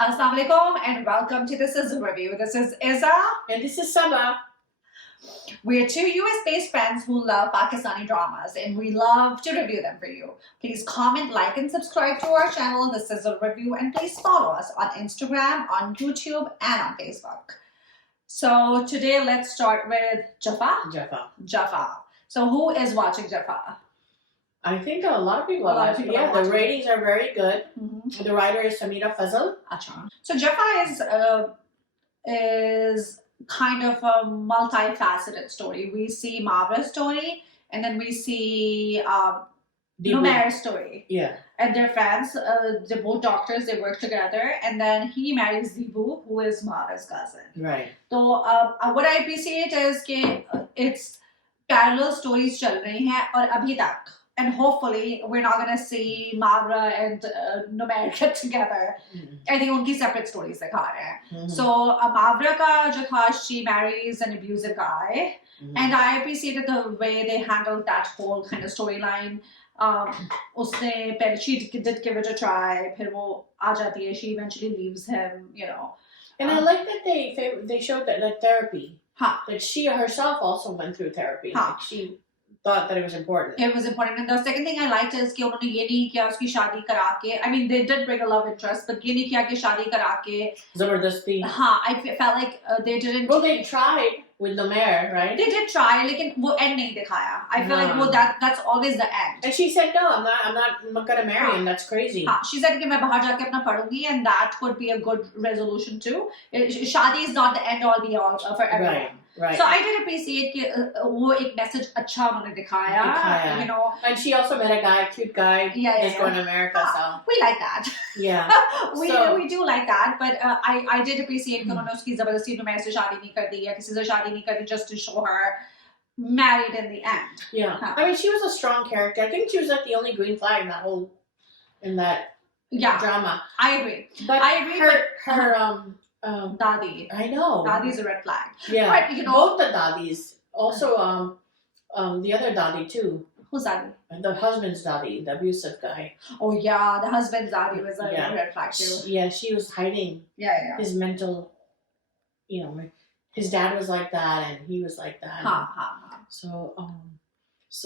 Assalamu alaikum and welcome to the Sizzle review. This is Izza. And this is Sabah. We're two US-based friends who love Pakistani dramas and we love to review them for you. Please comment, like, and subscribe to our channel, The Sizzle Review, and please follow us on Instagram, on YouTube, and on Facebook. So today let's start with Jafaa. Jafaa. So who is watching Jafaa? I think a lot of people are. Yeah, the ratings are very good. Mm-hmm. The writer is Samira Fazal. Acha. So Jafaa is kind of a multifaceted story. We see Mavra's story, and then we see Numair's story. Yeah. And they're friends. They're both doctors. They work together. And then he marries Zebu, who is Mavra's cousin. Right. So what I appreciate is that it's parallel stories chal rahi hain aur abhi tak. And hopefully we're not going to see Mavra and Numair get together. I think only separate stories दिखा रहे हैं. So Mavra का जो था, she marries an abusive guy. And I appreciated the way they handled that whole kind of storyline. उसने पहले she did give it a try. फिर वो आ जाती है. She eventually leaves him, you know. And I like that they showed that therapy. That she herself also went through therapy. Like she thought that it was important. It was important. And the second thing I liked is कि उन्होंने ये नहीं किया उसकी शादी करा के. I mean, they did bring a love interest, but ये नहीं किया कि शादी करा के. Zabardasti. I felt like they didn't. Well, they tried with Numair, right? They did try, लेकिन वो end नहीं दिखाया. I feel like that's always the end. And she said, no, I'm not gonna marry him. That's crazy. She said कि मैं बाहर जाके अपना पढ़ूंगी, and that could be a good resolution too. शादी is not the end all be all for everyone. Right. Right. So I did appreciate कि वो एक message अच्छा उन्होंने दिखाया, you know. And she also met a guy, cute guy, is going to America, so we like that. Yeah. we do like that, but I did appreciate कि उन्होंने उसकी ज़बरदस्ती Numair से शादी नहीं कर दी या किसी से शादी नहीं कर दी just to show her married in the end. Yeah. I mean, she was a strong character. I think she was like the only green flag in that drama. I agree. But I agree. Her Dadi. I know. Dadi's a red flag. Yeah. But, you know, both the Dadis. Also, the other Dadi too. Who's Dadi? The husband's Dadi, the abusive guy. Oh yeah, the husband's Dadi was a red flag too. Yeah, she was hiding. Yeah. His mental, you know, his dad was like that and he was like that. So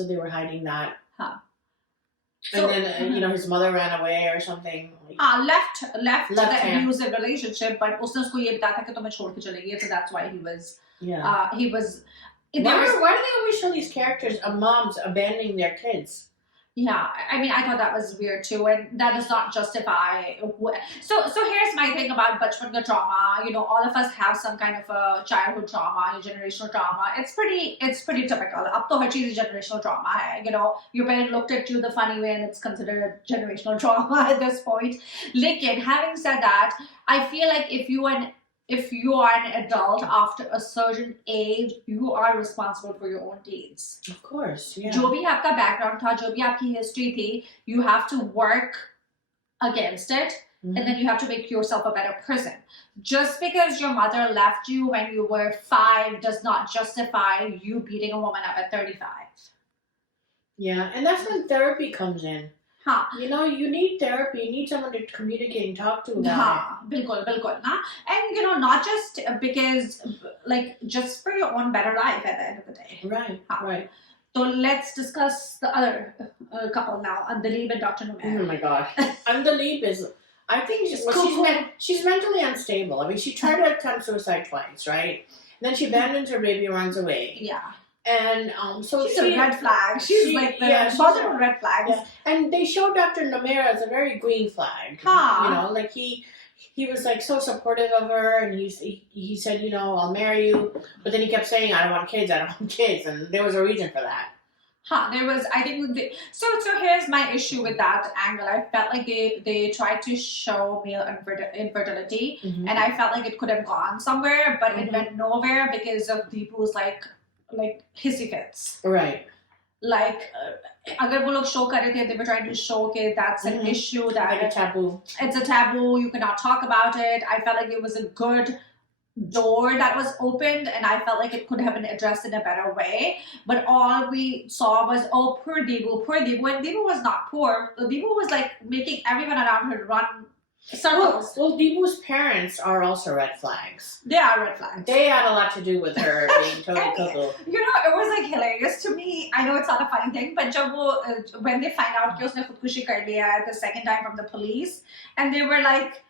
they were hiding that. And then, you know, his mother ran away or something. Left the abusive relationship, but उसने उसको ये बताया था कि तुम्हें छोड़ के चलेगी, so that's why he was. Yeah. He was. Why do they always show these characters of moms abandoning their kids? Yeah, I mean, I thought that was weird too, and that does not justify. So here's my thing about bachpan ka trauma. You know, all of us have some kind of a childhood trauma, generational trauma. It's pretty typical. Ab to har cheez generational trauma hai. You know, your parent looked at you the funny way, and it's considered generational trauma at this point. Lekin, having said that, I feel like if you are an adult after a certain age, you are responsible for your own deeds. Of course, yeah. जो भी आपका background था, जो भी आपकी history थी, you have to work against it, and then you have to make yourself a better person. Just because your mother left you when you were 5 does not justify you beating a woman up at 35. Yeah, and that's when therapy comes in. You know, you need therapy. You need someone to communicate and talk to about it. Bilkul. And, you know, not just because, like, just for your own better life at the end of the day. Right. So let's discuss the other couple now, Andaleeb and Dr. Numair. Oh my God. Andaleeb is, I think she's mentally unstable. I mean, she tried to attempt suicide twice, right? And then she abandons her baby and runs away. Yeah. And so she's a red flag. She's like the mother of red flags. Yeah. And they show Dr. Numair as a very green flag. You know, like he was like so supportive of her, and he said, you know, I'll marry you, but then he kept saying, I don't want kids, and there was a reason for that. There was, I think, so here's my issue with that angle. I felt like they tried to show male infertility, and I felt like it could have gone somewhere, but it went nowhere because of Deepu's like hissy fits. Right. Like, agar wo log show kar rahe the, they were trying to show that that's an issue, that like a taboo. It's a taboo. You cannot talk about it. I felt like it was a good door that was opened, and I felt like it could have been addressed in a better way. But all we saw was, oh, poor Deepu. And Deepu was not poor. Deepu was like making everyone around her run circles. Well, Deepu's parents are also red flags. They are red flags. They had a lot to do with her being totally cuckoo. You know, it was like hilarious to me. I know it's not a funny thing, but when they find out कि उसने खुदकुशी कर लिया है the second time from the police, and they were like,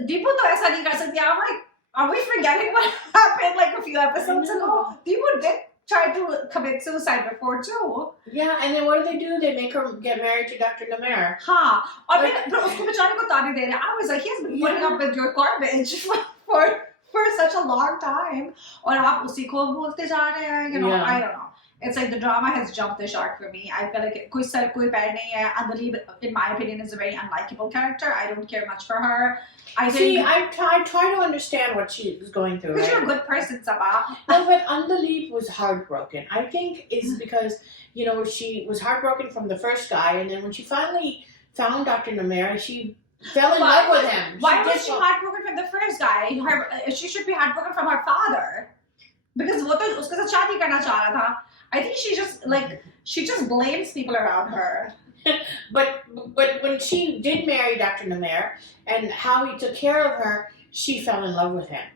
Deepu तो ऐसा नहीं कर सकती. I'm like, are we forgetting what happened like a few episodes ago? Deepu did try to commit suicide before too. Yeah, and then what do? They make her get married to Dr. Namer. हाँ, और फिर उसको बेचारे को ताने दे रहे हैं. I was like, he has been putting up with your garbage for such a long time. और आप उसी को बोलते जा रहे हैं. You know, I don't know. It's like the drama has jumped the shark for me. I feel like कोई sir कोई पैर नहीं है. Andali, in my opinion, is a very unlikable character. I don't care much for her. I try to understand what she was going through. Because right? you're a good person, Sabah. No, but Andali was heartbroken. I think it's because, you know, she was heartbroken from the first guy, and then when she finally found Dr. Namer, she fell in love with him. Why was she heartbroken from the first guy? She should be heartbroken from her father. Because वो तो उसके साथ शादी करना चाह रहा था. I think she just blames people around her. but when she did marry Dr. Namer and how he took care of her, she fell in love with him.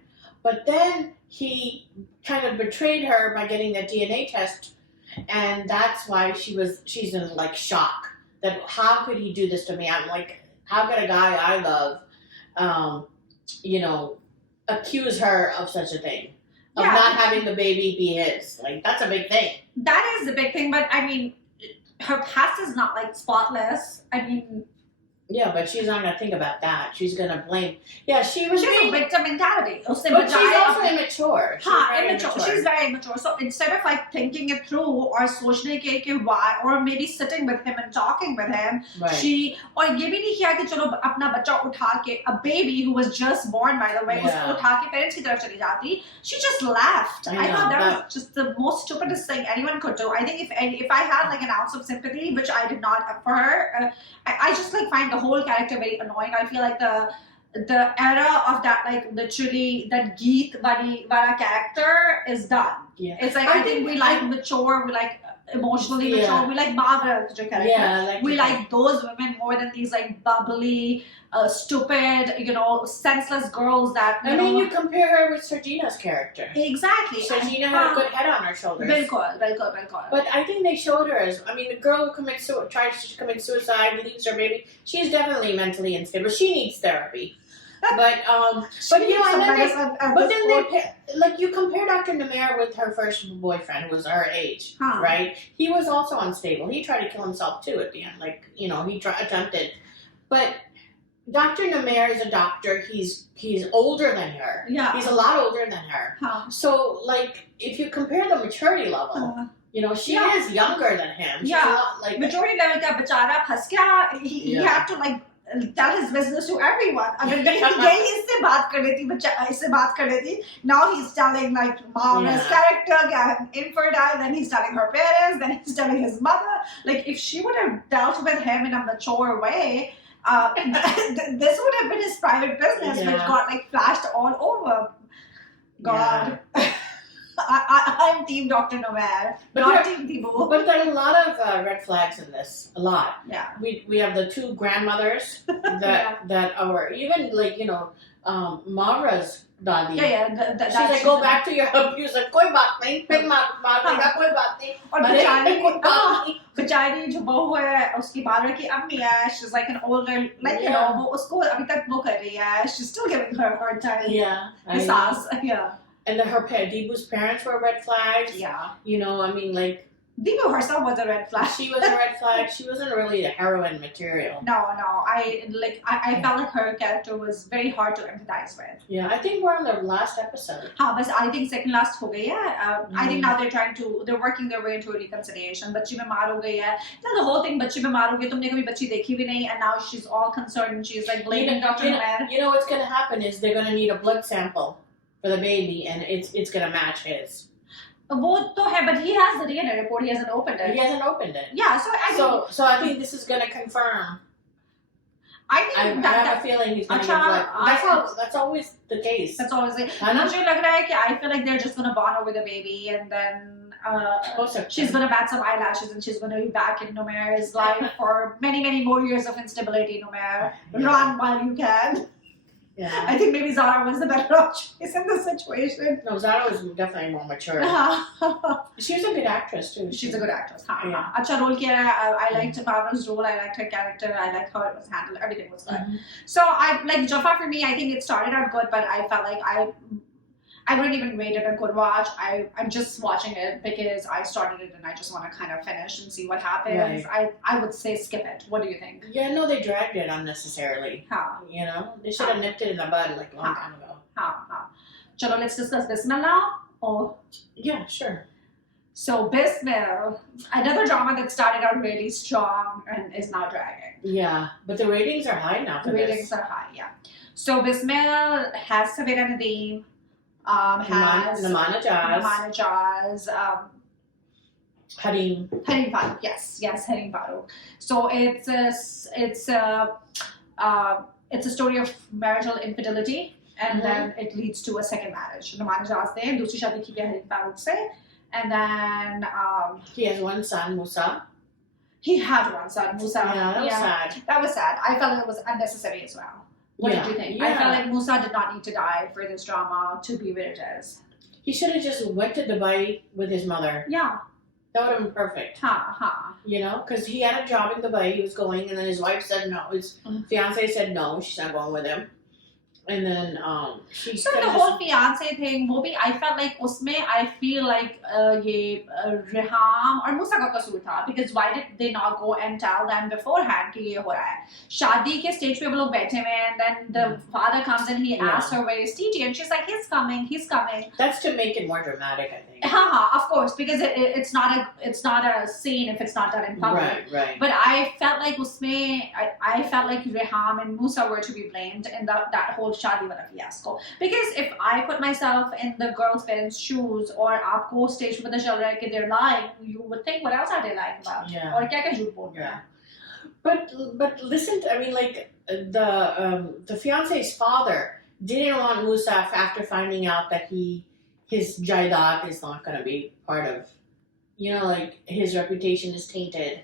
But then he kind of betrayed her by getting that DNA test, and that's why she's in like shock. That how could he do this to me? I'm like, how could a guy I love, you know, accuse her of such a thing? Of not having the baby be his. Like, that's a big thing. That is the big thing, but I mean, her past is not like spotless. I mean, yeah, but she's not gonna think about that. She's gonna blame. Yeah, she was. She has a victim mentality. But she's also immature. Immature. She's very immature. So instead of like thinking it through or सोचने के why, or maybe sitting with him and talking with him, she और ये भी नहीं किया कि चलो अपना बच्चा उठा के a baby who was just born by the way उसको उठा के parents की तरफ चली जाती. She just left. I thought that was just the most stupidest thing anyone could do. I think if I had like an ounce of sympathy, which I did not for her, I just like find the whole character very annoying. I feel like the era of that like literally that Geet Vara character is done. Yeah. It's like I think we like mature, we like emotionally mature, we like Margaret character. Yeah, we like those women more than these like bubbly, stupid, you know, senseless girls that I mean you compare her with Sergina's character. Exactly. Sergina had a good head on her shoulders. Bilkul. But I think they showed her as, I mean, the girl who tries to commit suicide, leaves her baby, she's definitely mentally unstable. She needs therapy. But you know, but then they like you compare Dr. Namer with her first boyfriend who was her age, right? He was also unstable. He tried to kill himself too at the end. Like, you know, he attempted. But Dr. Namer is a doctor. He's older than her. Yeah. He's a lot older than her. So like if you compare the maturity level, you know, she is younger than him. She's a lot, like maturity level का बेचारा फंस गया. He had to like tell his business to everyone. अगर यही इससे बात कर लेती, बच्चा इससे बात कर लेती. Now he's telling like Mama's character, infertile. Then he's telling her parents. Then he's telling his mother. Like if she would have dealt with him in a mature way, this would have been his private business, which got like flashed all over. God. I'm Team Dr. Namer, not Team Deepu. But there are a lot of red flags in this. A lot. Yeah. We have the two grandmothers that are even like, you know, Mara's dadi. She's like, go back to your abuser. कोई बात नहीं, फिर मारेगा कोई बात नहीं. और बेचारी जो बहू है उसकी बालर की अम्मी है. She's like an older, like you know, वो उसको अभी तक वो कर रही है. She's still giving her a hard time. Yeah. And Deepu's parents were red flags. Yeah. You know, I mean, like Deepu herself was a red flag. She was a red flag. She wasn't really a heroine material. No. I felt like her character was very hard to empathize with. Yeah, I think we're on the last episode. but I think second last हो गई है. I think now they're working their way into a reconciliation. बच्ची में मार हो गई है. The whole thing बच्ची में मार हो गई. तुमने कभी बच्ची देखी भी नहीं, and now she's all concerned and she's like blaming Dr. Namer. You know what's going to happen is they're going to need a blood sample for the baby, and it's going to match his. वो तो है, but he has the DNA report. He hasn't opened it. He hasn't opened it. Yeah, so I think this is going to confirm. I have a feeling he's going to get blood. That's always the case. That's always it. मुझे लग रहा है कि I feel like they're just going to bond over the baby, and then she's going to bat some eyelashes and she's going to be back in Numair's life for many, many more years of instability. Numair, run while you can. Yeah. I think maybe Zara was the better choice in this situation. No, Zara was definitely more mature. She was a good actress too. She's a good actress. Yeah. Acha role kiya hai. I liked Barbara's role. I liked her character. I liked how it was handled. Everything was good. So I like Jaffa for me. I think it started out good, but I felt like I wouldn't even rate it a good watch. I'm just watching it because I started it and I just want to kind of finish and see what happens. Right. I would say skip it. What do you think? Yeah, no, they dragged it unnecessarily. You know, they should have nipped it in the bud like a long time ago. Chalo, let's discuss Bismil now. Oh, yeah, sure. So Bismil, another drama that started out really strong and is now dragging. Yeah, but the ratings are high now. The ratings are high. Yeah. So Bismil has Sabira Nadeem. Has Namana Jazz, Harim Farooq, yes, Harim Farooq. So it's a story of marital infidelity, and then it leads to a second marriage. Namana Jazz ne दूसरी शादी की है Harim Farooq से, and then he has one son, Musa. He had one son, Musa. Yeah, that was sad. That was sad. I felt it was unnecessary as well. What did you think? I felt like Musa did not need to die for this drama to be where it is. He should have just went to Dubai with his mother. Yeah. That would have been perfect. You know, because he had a job in Dubai, he was going, and then his wife said no. His fiance said no, she's not going with him. And then she so the whole fiance thing, वो भी I felt like उसमें I feel like ये Reham और Musa का कसूर था, because why did they not go and tell them beforehand कि ये हो रहा है? शादी के stage पे वो लोग बैठे हुए हैं, and then the father comes and he asks her where is TT, and she's like he's coming. That's to make it more dramatic, I think. Of course, because it's not a scene if it's not done in public. Right. But I felt like उसमें I felt like Reham and Musa were to be blamed in that whole शादी वाला fiasco. Because if I put myself in the girl's parents' shoes, or आपको stage पे पता चल रहा है कि they're lying, you would think what else are they lying about? और क्या झूठ बोल रहे हैं? But listen, I mean, like the fiance's father didn't want Musa after finding out that his jaidat is not going to be part of, you know, like his reputation is tainted,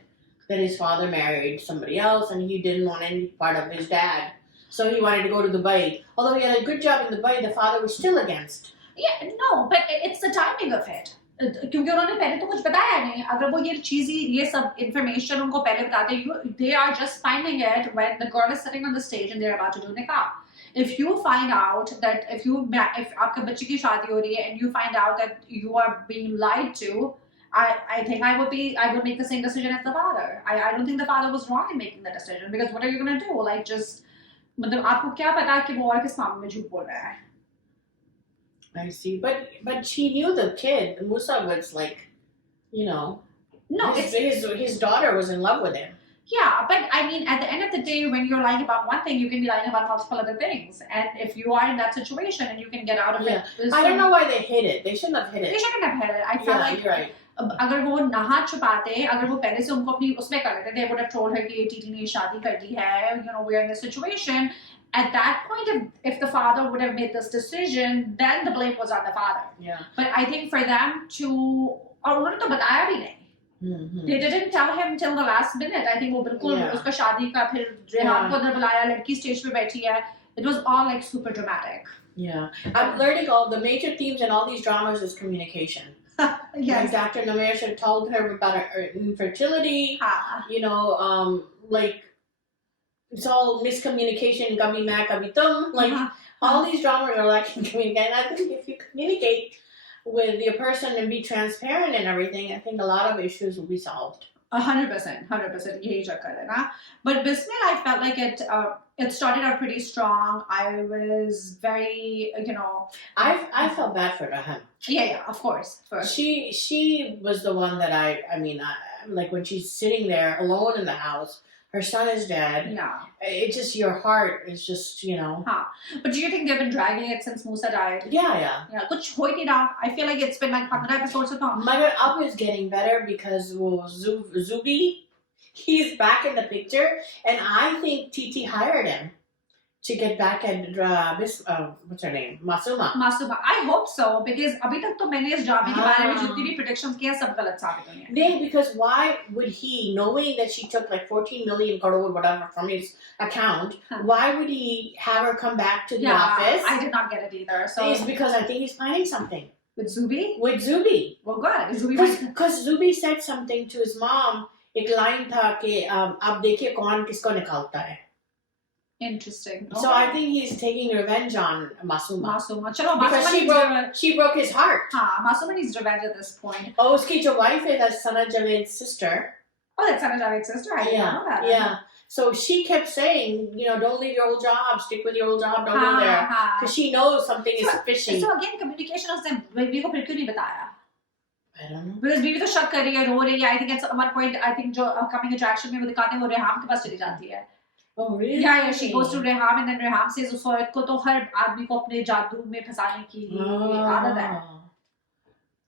that his father married somebody else and he didn't want any part of his dad. So he wanted to go to Dubai. Although he had a good job in Dubai, the father was still against. Yeah, no, but it's the timing of it. क्योंकि उन्होंने पहले तो कुछ बताया नहीं. अगर वो ये चीज़ी ये सब information उनको पहले बताते, they are just finding it when the girl is sitting on the stage and they're about to do nikah. If you find out that if आपके बच्चे की शादी हो रही है and you find out that you are being lied to, I think I would make the same decision as the father. I don't think the father was wrong in making the decision, because what are you gonna do? Like just मतलब आपको क्या पता कि वो और किस मामले में झूठ बोल रहा है? I see, but she knew the kid. Musa was like, you know, no, his daughter was in love with him. Yeah, but I mean, at the end of the day, when you're lying about one thing, you can be lying about multiple other things. And if you are in that situation and you can get out of it, I don't know why they hid it. They shouldn't have hid it. They shouldn't have hid it. I felt like you're right. अगर वो नहा छुपाते, अगर वो पहले से उनको अपनी उसमें कर लेते, they would have told her कि TT ने शादी कर दी है, you know, we're in this situation. At that point, if the father would have made this decision, then the blame was on the father. Yeah. But I think for them to, और उन्होंने तो बताया भी नहीं. They didn't tell him till the last minute. I think वो बिल्कुल उसका शादी का फिर रेहान को अंदर बुलाया, लड़की स्टेज पे बैठी है. It was all like super dramatic. Yeah. I'm learning all the major themes in all these dramas is communication. Yes. Like Dr. Nameer should have told her about her infertility. You know, like it's all miscommunication. Kabhi main, kabhi tum. Like all these dramas are lacking communication. I think if you communicate with your person and be transparent and everything, I think a lot of issues will be solved. 100%. यही चक्कर है ना. But Bismil, I felt like it started out pretty strong. I was very, you know. I felt bad for him. Yeah, of course. She was the one that I mean, like when she's sitting there alone in the house, her son is dead. Yeah. It's just your heart is just, you know. But do you think they've been dragging it since Musa died? Yeah. कुछ हो ही नहीं रहा. I feel like it's been like 100 episodes or something. My God, Up is getting better because Zubi, he's back in the picture, and I think TT hired him. to get back at what's her name? Masuma. Masuma. I hope so because अभी तक तो मैंने इस ड्रामे के बारे में जितनी भी predictions की हैं सब गलत साबित हुई हैं. No, because why would he, knowing that she took like 14 million crore whatever from his account, why would he have her come back to the office? I did not get it either. So it's because I think he's planning something. With Zubi? With Zubi. Well, good. Because Zubi said something to his mom. एक line था कि आप देखिए कौन किसको निकालता है. Interesting. So I think he's taking revenge on Masuma. Chalo, because she broke his heart. Masuma needs revenge at this point. Oh, उसकी जो wife है, that's Sana Javed's sister. Oh, that's Sana Javed's sister? I didn't know that. Yeah. So she kept saying, don't leave your old job, stick with your old job, don't go there. Because she knows something is fishy. So again, communication उसने बीवी को फिर क्यों नहीं बताया? I don't know. Because बीवी तो शक कर रही है, रो रही है. I think at one point, I think जो upcoming attraction में वो दिखाते हैं वो रेहाम के पास चली जाती है. Oh really? Yeah, she goes to Reham and then Reham says उस औरत को तो हर आदमी को अपने जादू में फंसाने की आदत है.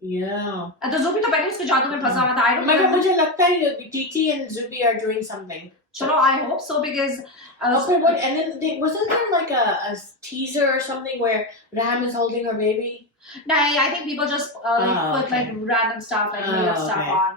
Yeah. तो Zubi तो पहले उसके जादू में फंसा हुआ था. I don't know. मुझे लगता है Titi and Zubi are doing something. Chalo, I hope so because. Okay, what? And then wasn't there like a teaser or something where Ram is holding her baby? No, I think people just put like random stuff, like made up stuff on.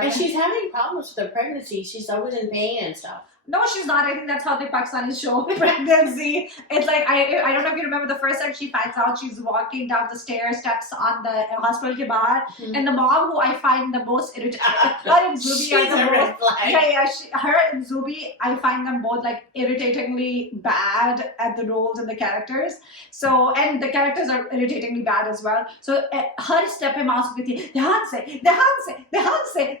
And she's having problems with her pregnancy. She's always in pain and stuff. No, she's not. I think that's how the Pakistanis show pregnancy. It's like I don't know if you remember the first time she finds out she's walking down the steps on the hospital ke bahar, and the mom who I find the most irritating. Her and Zubi are the red flag. Yeah. Her and Zubi, I find them both like irritatingly bad at the roles and the characters. So and the characters are irritatingly bad as well. So her step in mouse with ध्यान से,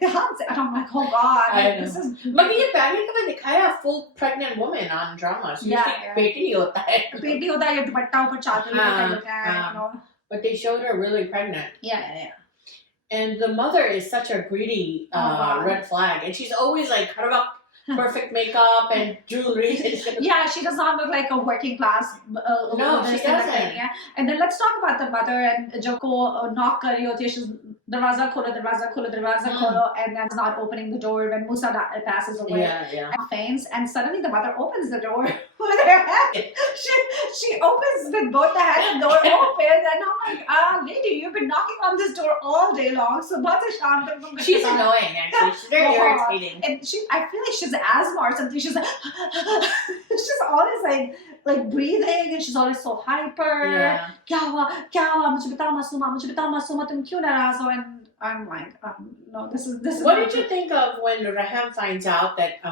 and I'm like, oh god, this is. But ये पहले कभी दिखाया a full pregnant woman on drama. So पेटी होता है या दुपट्टा ऊपर चादर लेकर you know. But they showed her really pregnant. Yeah. And the mother is such a greedy red flag, and she's always like cut up. Perfect makeup and jewelry. Yeah, she does not look like a working class. No, she doesn't. And then let's talk about the mother and जब को knock कर रही होती है, she's दरवाजा खोलो, and then not opening the door when Musa passes away. And faints, and suddenly the mother opens the door with her hand. She opens with both the hands and the door opens, and I'm like, lady, you've been knocking on this door all day long. So she's annoying actually. She's very irritating. And I feel like she's asthma or something. She's like, she's always like breathing, and she's always so hyper. क्या हुआ मुझे बता मासूमा तुम क्यों नाराज हो? And I'm like, no, this is. What did you think of when Raham finds out that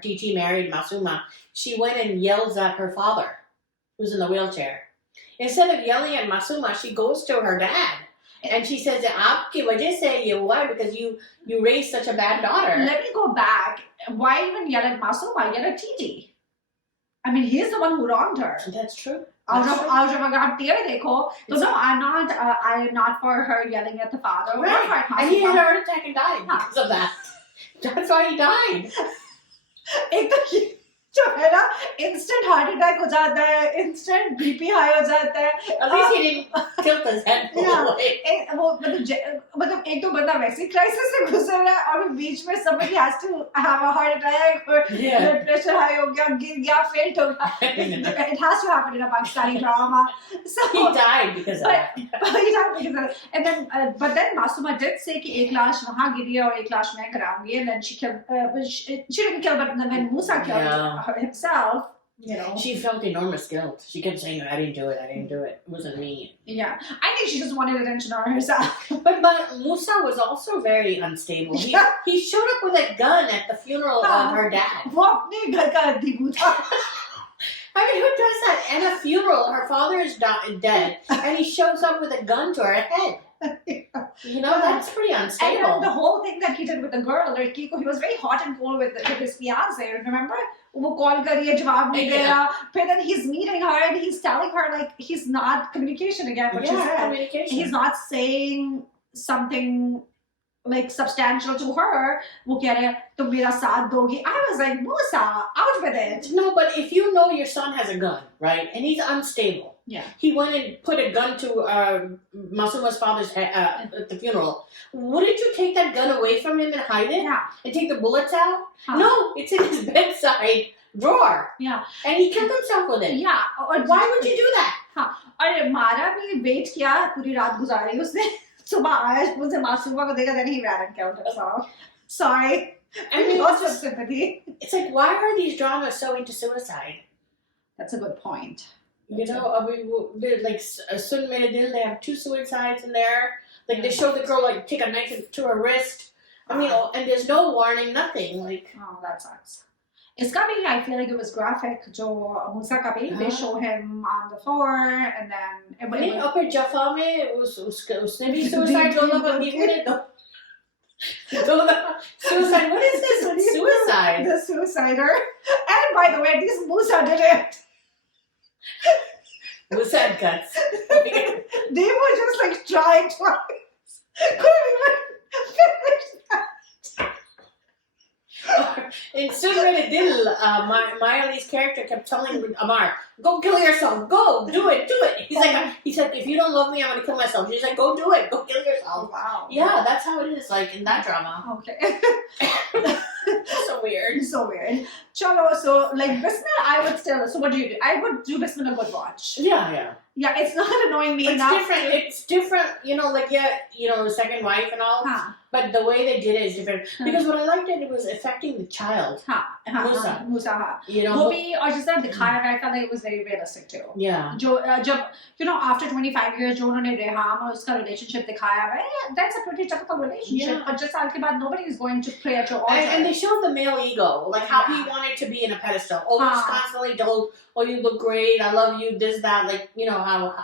Titi married Masuma? She went and yells at her father, who's in the wheelchair. Instead of yelling at Masuma, she goes to her dad. And she says that आपकी वजह से ये हुआ because you raised such a bad daughter. Let me go back. Why even yell at Masuma? Yell at Titi. I mean, he's the one who wronged her. That's true. Out of अगर आप tear देखो, तो no, I'm not for her yelling at the father. Right. And he had a heart attack and died because of that. That's why he died. एक तो जो है ना instant heart attack हो जाता है, instant BP high हो जाता है. At least he didn't tilt his head all the way. वो मतलब एक तो बंदा वैसे crisis से गुजर रहा है और बीच में somebody has to have a heart attack or blood pressure high हो गया, गिर गया, faint हो गया. It has to happen in a Pakistani drama. So he died because of that. He died because of that. And then but then Masuma did say कि एक लाश वहाँ गिरी है और एक लाश मैं कराऊंगी, and then she killed. She didn't kill, but when Musa killed himself, you know, she felt enormous guilt. She kept saying, I didn't do it. It wasn't me. Yeah, I think she just wanted attention on herself. But Musa was also very unstable. He showed up with a gun at the funeral of her dad. वो अपने घर का अद्भुत था. I mean, who does that? And a funeral, her father is dead, and he shows up with a gun to her head. You know, that's pretty unstable. And the whole thing that he did with the girl, like Kiko, he was very hot and cold with his fiance. Remember? वो call करिए जवाब नहीं दे रहा. But then he's meeting her and he's telling her like he's not communication again. What she said. Communication. He's not saying something like substantial to her. वो कह रहे तुम मेरा साथ दोगी. I was like, Musa, out with it. No, but if you know your son has a gun, right, and he's unstable. Yeah. He went and put a gun to Masuma's father's head at the funeral. Wouldn't you take that gun away from him and hide it? Yeah. And take the bullets out? Huh. No, it's in his bedside drawer. Yeah. And he killed himself with it. Yeah. और Why would you do that? हाँ, और मारा भी wait किया पूरी रात गुजारी उसने सुबह आया मुझे मासूमा को देखा then he ran and killed himself. Sorry. I mean, lots of sympathy. It's like, why are these dramas so into suicide? That's a good point. You know, I mean, they're like Sun Mere Dil, they have 2 suicides in there. Like they show the girl like take a knife to her wrist. I mean, and there's no warning, nothing. Like, oh, that sucks. Iska bhi, I feel like it was graphic. Jo Musa ka bhi, they show him on the floor and then. नहीं upper Jaffa में उसने भी suicide दो दफा दीपू ने दो दफा suicide. What is this? Suicide. The suicider. And by the way, this Musa did it. Musa had guts. They were just like trying twice. Couldn't even finish that. In Sun Mere Dil, Miley's character kept telling Amar, "Go kill yourself. Go, do it, do it." He said, "If you don't love me, I'm gonna kill myself." She's like, "Go do it. Go kill yourself." Oh, wow. Yeah, that's how it is. Like in that drama. Okay. So weird. So weird. Chalo, so like Bismil, I would still. So what do you do? I would do Bismil a good watch. Yeah. Yeah, it's not annoying me It's enough. different. It's different. You know, like the second wife and all. Huh. But the way they did it is different. Because what I liked it was affecting the child. Musa. You know. वो भी और जिस तरह दिखाया गया, I felt like it was very realistic too. Yeah. जो जब after 25 years जो उन्होंने रेहाम और उसका relationship दिखाया है, that's a pretty typical relationship. Yeah. But just साल के बाद nobody is going to pray at your altar. And they showed the male ego, like how he wanted to be in a pedestal. Always constantly told, "Oh, you look great. I love you." This, that, like how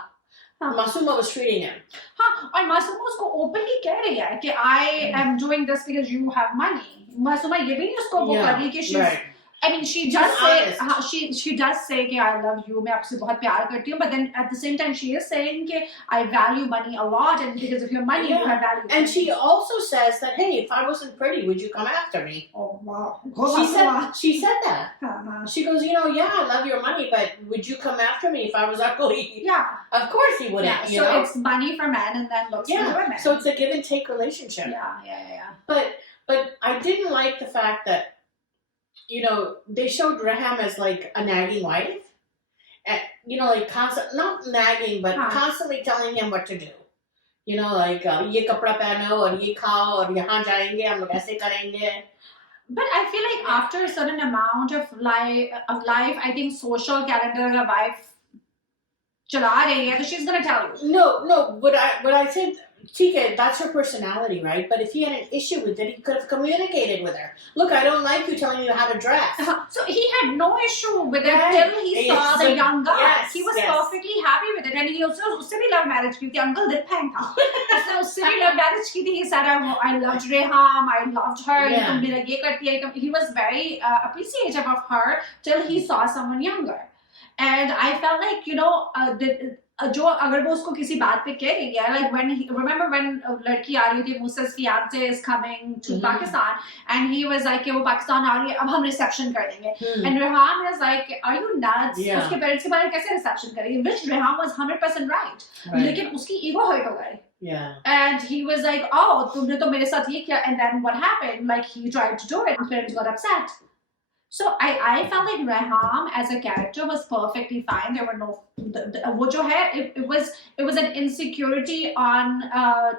Masuma was treating him. हाँ, और मासूमा उसको openly कह रही है कि I am doing this because you have money. Masuma ये भी नहीं उसको वो कर रही कि she's. Right. I mean, she does say, she does say कि I love you, मैं आपसे बहुत प्यार करती हूँ, but then at the same time she is saying कि I value money a lot, and because of your money, you have value. And she also says that, hey, if I wasn't pretty, would you come after me? Oh wow. She said that. She goes, yeah, I love your money, but would you come after me if I was ugly? Yeah. Of course he wouldn't. Yeah. You so know? It's money for men and then looks for women. So it's a give and take relationship. Yeah. But I didn't like the fact that, they showed Raham as like a nagging wife. And, like not nagging, but constantly telling him what to do. Like, ye kapda pehno, aur ye khao, aur yahan jayenge, hum log aise karenge. But I feel like after a certain amount of life, I think social calendar agar wife chala rahi hai, so she's gonna tell you. No, but I said, TK, that's her personality, right? But if he had an issue with it, he could have communicated with her. Look, I don't like you telling me how to dress. So he had no issue with it till he saw the young girl. Yes, he was perfectly happy with it, and he also उससे भी love marriage की थी. Uncle did paying था. उसने उससे भी love marriage की थी. He said, I loved Reham, I loved her. तुम मेरा ये करती है. He was very appreciative of her till he saw someone younger, and I felt like जो अगर वो उसको किसी बात पे कह रही है, like remember when लड़की आ रही थी, Musa's fiance is coming to Pakistan, and he was like कि वो पाकिस्तान आ रही है, अब हम reception कर देंगे, and Reham is like, are you nuts? उसके parents के बारे में कैसे reception करेंगे? Which Reham was 100% right. लेकिन उसकी ego hurt हो गई. Yeah. And he was like, oh, तुमने तो मेरे साथ ये किया, and then what happened? Like he tried to do it, and parents got upset. So I felt like Reham as a character was perfectly fine. There were no, वो जो है, it was an insecurity on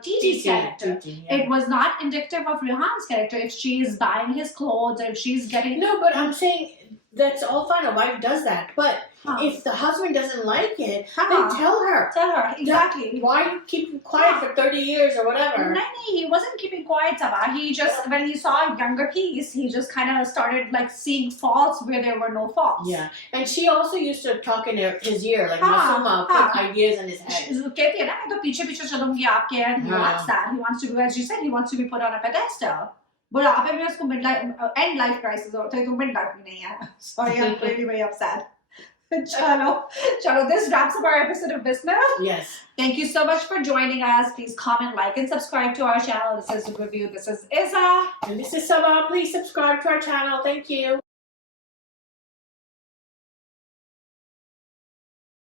TT's character. It was not indicative of Reham's character. If she's buying his clothes, or if she's getting but I'm saying that's all fine. A wife does that, but if the husband doesn't like it, then tell her. Tell her, exactly. Why are you keeping quiet for 30 years or whatever? No, he wasn't keeping quiet, Sabah. He just, when he saw a younger piece, he just kind of started like seeing faults where there were no faults. Yeah, and she also used to talk in his ear, like Masuma put ideas in his head. कहती है ना, मैं तो पीछे चलूंगी आपके, and he wants that. He wants to be, as you said, he wants to be put on a pedestal. बुढ़ापे में उसको end life crisis होता है, तो mid life में नहीं है. Sorry, I'm really very upset. Chalo, this wraps up our episode of Bismil. Yes. Thank you so much for joining us. Please comment, like, and subscribe to our channel. This is a review. This is Isa. And this is Sabah. Please subscribe to our channel. Thank you.